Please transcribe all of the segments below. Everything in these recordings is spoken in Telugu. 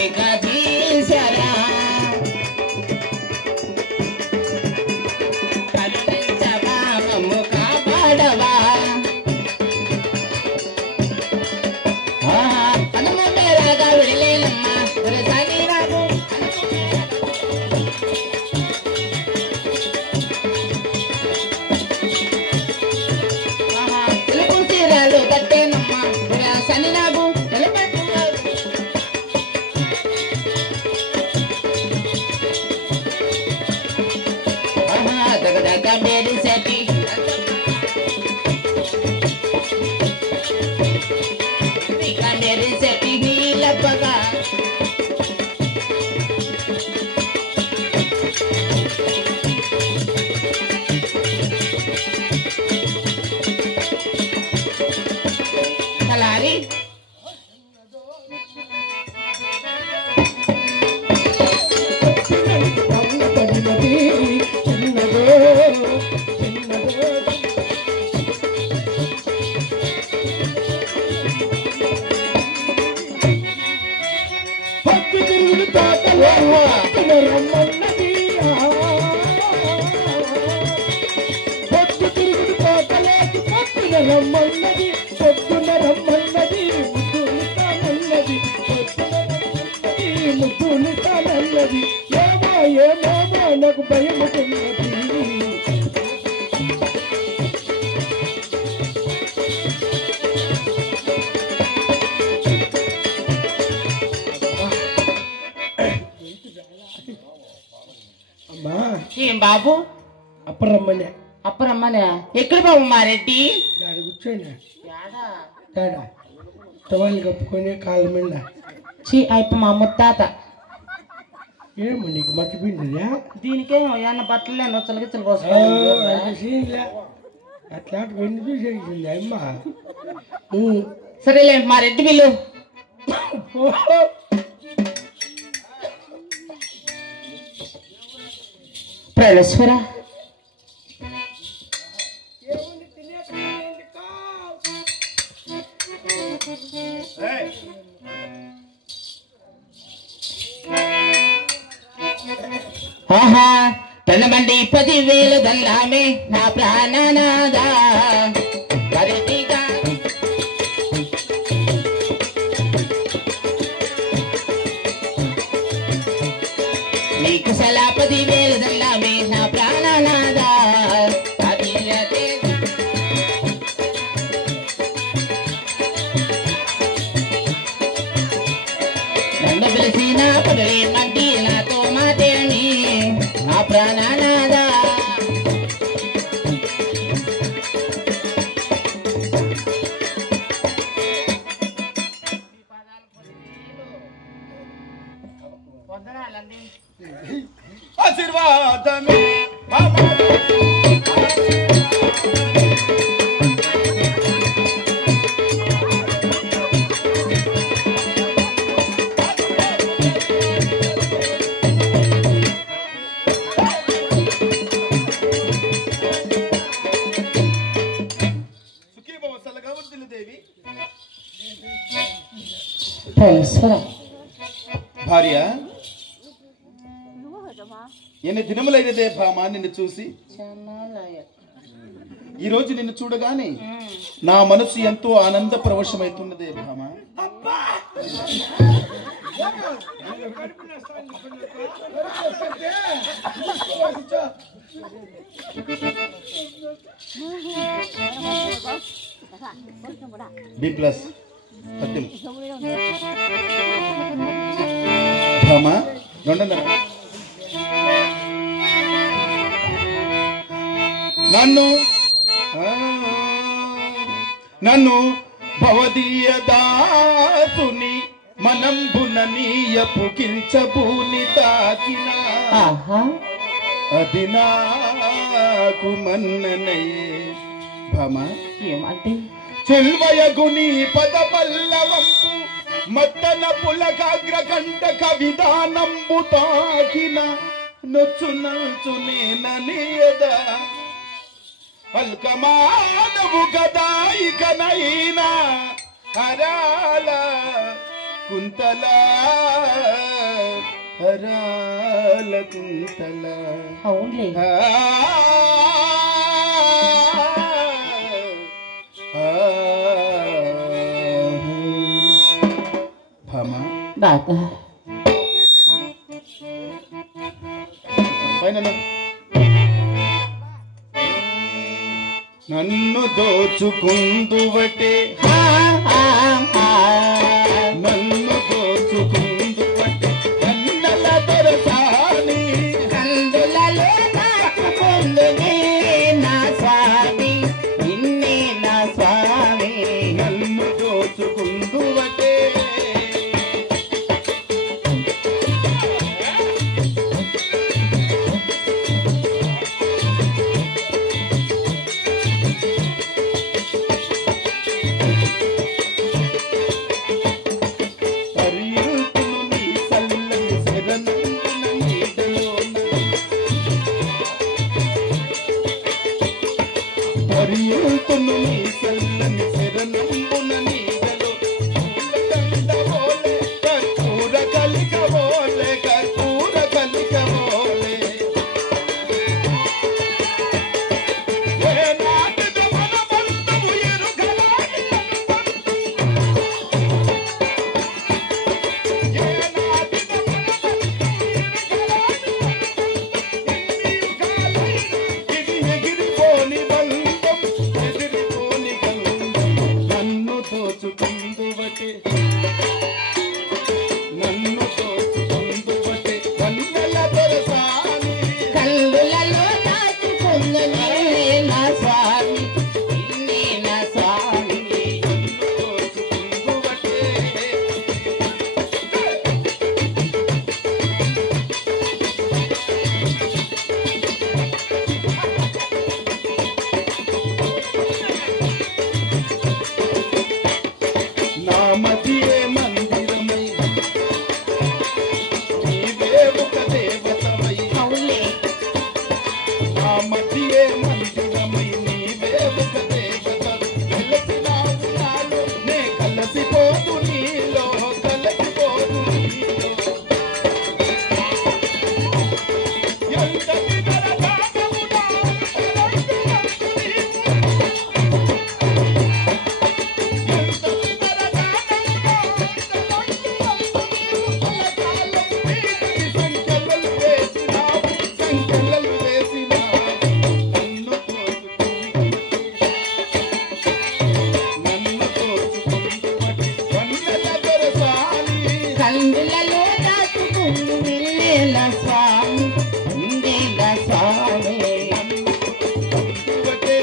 జగదీశరా కరుణించవా మమ్ము కాపాడవా హనుమంతే రాగా విడలేనమ్మా సాగి రాగు తెలుపు తీరాలు కట్టేనమ్మా సని రాగు दगदगा मेरी सेटी मेरी सेटी ही लपका कलारी రమ్మన్నది పొద్దున రమ్మన్నది ముద్దుని తానన్నది ఏమో ఏమేమో నాకు భయముతున్నది అమ్మా ఏం బాబు అప్పరమ్మనే ఎక్కడ బాబు మా రెడ్డి కూర్చోండి డాడా టవాలు కప్పుకొని కాళ్ళ మీద అయిపో మా ముత్తాత ఏమో నీకు మర్చిపోయిందా దీనికేమో ఏమన్నా బట్టలు నొచ్చలగిచ్చలు కోసం అట్లా వెండి చూసేసింది అమ్మ సరేలే మా రెడ్డి వీళ్ళు ప్రణేశ్వర ఆహా తనమండి 10,000 దండామే నా ప్రాణనాదా పరితిగా నీకు సలా 10,000 దండామే నా ప్రాణనాదా అదిరతే నన్ను పిలిచిన పగలే మంటి నాతో మాటేమి నా ప్రాణనాదా ఆశీర్వాదమే భార్య ఎన్ని దినములైనదే భామా నిన్ను చూసి ఈ రోజు నిన్ను చూడగానే నా మనసు ఎంతో ఆనంద ప్రవశమైతున్నదే భామా B+ సత్యం భామా నన్ను భవదీయ దాసుని మనంబున నీయపు కించబూని తాకిన అది నాకు మన్ననయే భామా ఏమంటే చెల్వయగుని పద పల్లవంబు మత్తన పులకాగ్రకంటక విధానంబు తాకిన నొచ్చునేననియదా పల్కమానవు గదాయికనైనా హరాల కుంతలా హరాల కుంతల అవునులే భామ దాదా పైన నన్ను దోచుకుందువటే నన్ను దోచుకుందువటే కన్నల దొరసాని కందులలో దాచుకుందునే నా స్వామి నిన్నే నా స్వామి నన్ను దోచుకుందువటే పరియుతును నీ సల్లని శరణంబున నీడలో పూలదండవోలే కర్పూర కలికవోలే కర్పూర కలికవోలే ఏ నాటిదో మన బంధము ఎరుగరాని ఏ నాటిదో మన ఇది ఎగిరిపోని బంధం ఎగిరిపోని బంధం నన్ను దోచుకుందువటే నన్ను దోచుకుందువటే కన్నెల దొరసాని కందులలో దాచుకుందునే నా స్వామి నిన్నే నా స్వామి నన్ను దోచుకుందువటే నా మదియే మందిరమై నీవే ఒక దేవతమై అవునులే నా మదియే మందిరమై నీవే ఒక దేవత వెలసినావు నాలో నే కలసిపోదు నీలో కలసిపోదు నీలో ఎంతటి దరగానము నా సంకెళ్ళలు వేసినావు నన్ను తోచుకుందువటే కన్నెల దొరసాని కందులలో దాచుకుందు నిన్నే నా స్వామి నిన్నే నా స్వామి తోచుకుందువటే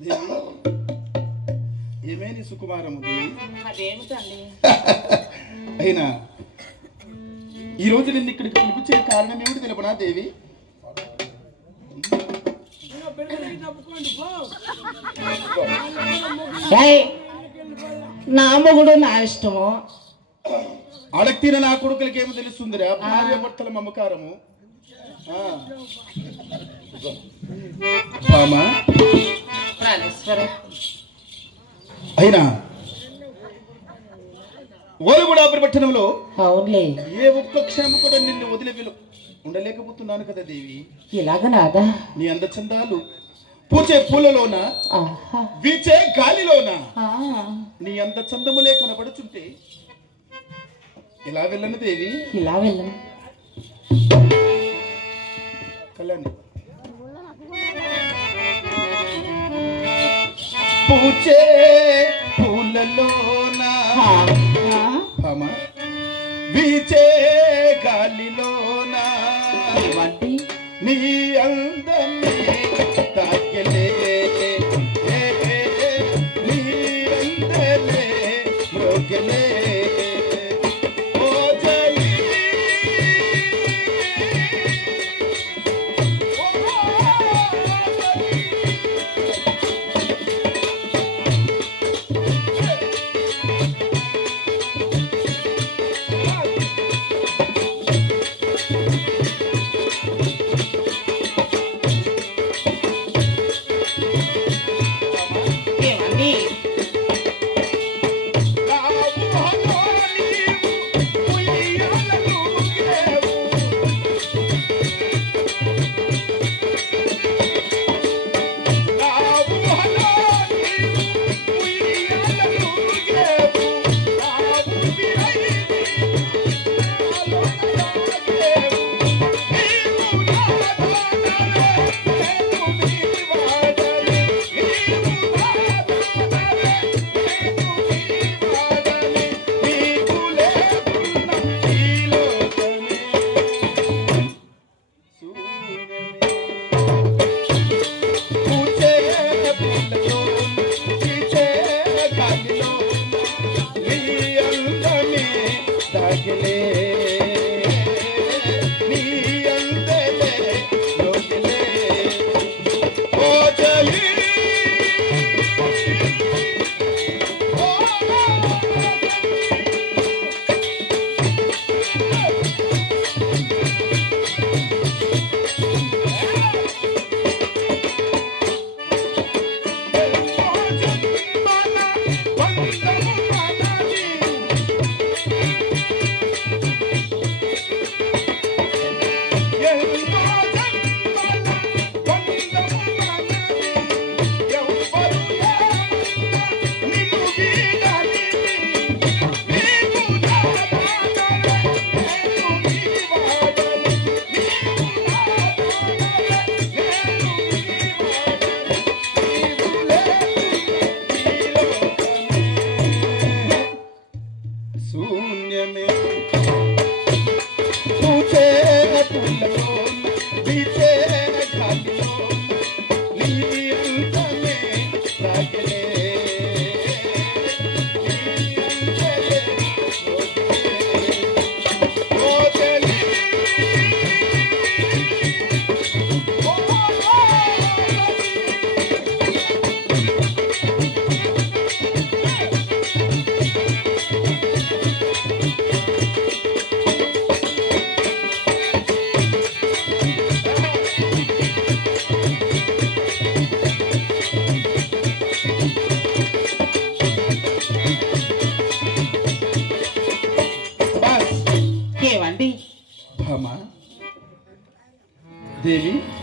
దేవి ఏమేని సుకుమారము దేవి అదేమిటండి అయినా ఈ రోజు నిన్ను ఇక్కడికి పిలిపించే కారణం ఏమిటి తెలుపనా దేవి ఏయ్, నా మొగుడు నా ఇష్టము అడక్తిన నా కొడుకులకి ఏమో తెలుస్తుందిరా భార్య భర్తల మమకారము మామా ప్రాణేశ్వర అయినా ఓలుగూడాపురి పట్టణంలో అవునులే ఏ ఒక్క క్షణం కూడా నిన్ను వదిలి ఉండలేకపోతున్నాను కదా దేవి ఇలాగ నాదా నీ అందచందాలు పూచే పూలలోన ఆహా వీచే గాలిలోన ఆ, నీ అంద చందములే కనబడుచుంటే ఎలా వెళ్ళను దేవి ఇలా వెళ్ళను కళ్యాణి పూచే పూలలోన ఆ, ఆ, భామ వీచే గాలిలోన ఏమండి నీ అందమే తాకెలే నీ అందలే మృగలే ఓ జయి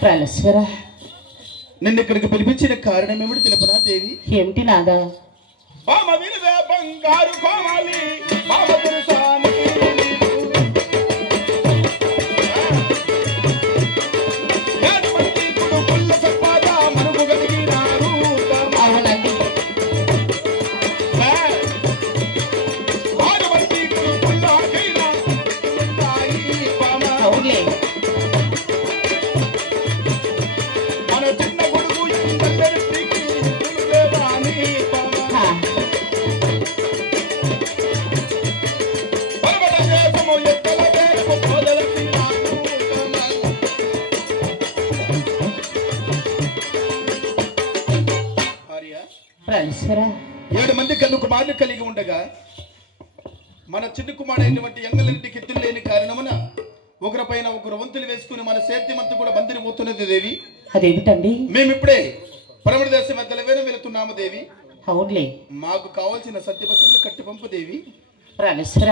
ప్రాణేశ్వర నిన్ను ఇక్కడికి పిలిపించిన కారణం ఏమిటి తెలుపనా దేవి? ఏమిటి నాదా? మామ వినవే బంగారు కోమాలి మామ దుర్సాని యాదవంతి కొడుకుల సంపాద మనుగు గలిగినారు. అవునండి. యాదవంతి కొడుకుల కైనా తాయి పామ అవునులే. మన చిన్న కొడుకు ఎందరికీ తులువేదాని పామ ఆ, పర్వత దేశము ఎక్కల దేశము పోదలసి నాకు భార్య ప్రాణేశ్వర 7 మంది కన్ను కుమారులు కలిగి ఉండగా మన చిన్న కుమారుడైనటువంటి ఎంగళరెడ్డికి ఎత్తులు లేని కారణమున ఒకరిపైన ఒకరు వంతులు వేసుకుని మన సేద్యమంతా కూడా బందిని పోతున్నది దేవి. అదేమిటండి? మేమిప్పుడే పరమడ దేశం వెద్దలవేన వెళుతున్నాము దేవి. అవునులే. మాకు కావాల్సిన సత్యపత్రములు కట్టి పంపు దేవి. ప్రాణేశ్వర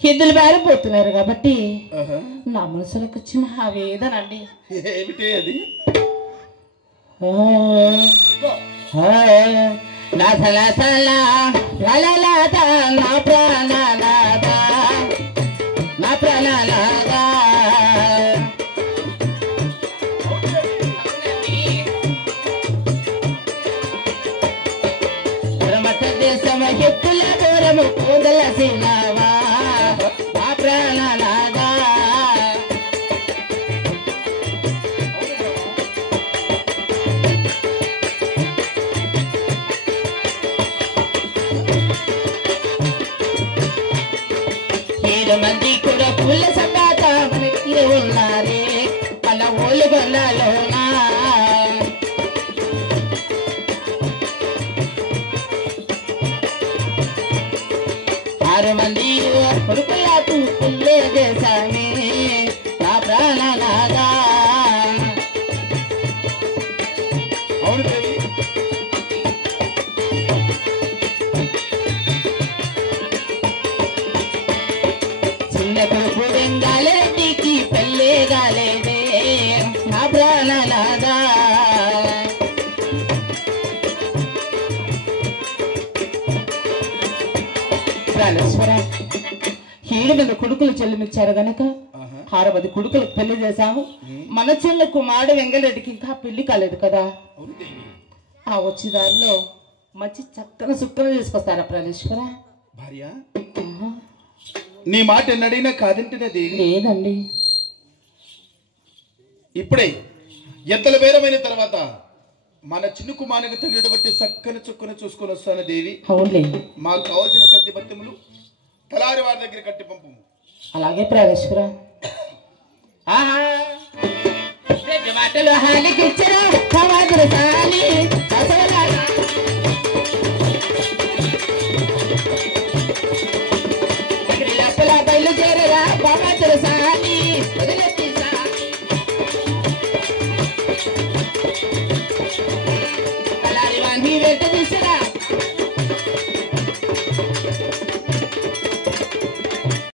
ఎద్దులు బారిపోతున్నారు కాబట్టి ఆహా. నా మనసులోకి వచ్చిన ఆవేదనండి. ఏమిటి అది? నా సలసల లలలత నా ప్రాణనాద నా ప్రాణనాద ప్రమత దేశమ ఎత్తుల దూరము కూదల సినావా నా ప్రాణనాద ఏడు మంది కూడా పుల్ల సపాత మనకి ఉన్నారే మన ఓళ్ళు గొల్లలోనా ఆరు మంది కొడుకులకు పుల్లే చేశానే నా ప్రాణనాదా. అవును దేవి. చిన్న కొడుకు వెంగాలరెడ్డికి పెళ్ళే గాలేదే నా ప్రాణనాదా. ప్రాణేశ్వర 7 మంది కొడుకులు చెల్లిమిచ్చారు గనక ఆహా. 6 మంది కొడుకులకు పెళ్లి చేశాము. మన చిన్న కుమారుడు వెంగళరెడ్డికి ఇంకా పెళ్లి కాలేదు కదా. అవును దేవి. ఆ వచ్చే దారిలో మంచి చక్కని సుక్కలు తీసుకొస్తారా ప్రాణేశ్వర? భార్య ఆహా. నీ మాట ఎన్నడైనా కాదంటేనే దేవి. లేదండి. ఇప్పుడే ఎత్తల బేరమైన తర్వాత మన చిన్న కుమారునికి తగినటువంటి చక్కని చుక్కను చూసుకొని వస్తాను దేవి. అవునులే. మాకు కావాల్సిన సత్యపత్యములు తలారి వారి దగ్గర కట్టి పంపు. అలాగే ప్రాణేశ్వర. ఆహా మాటలు హాలికిచ్చరా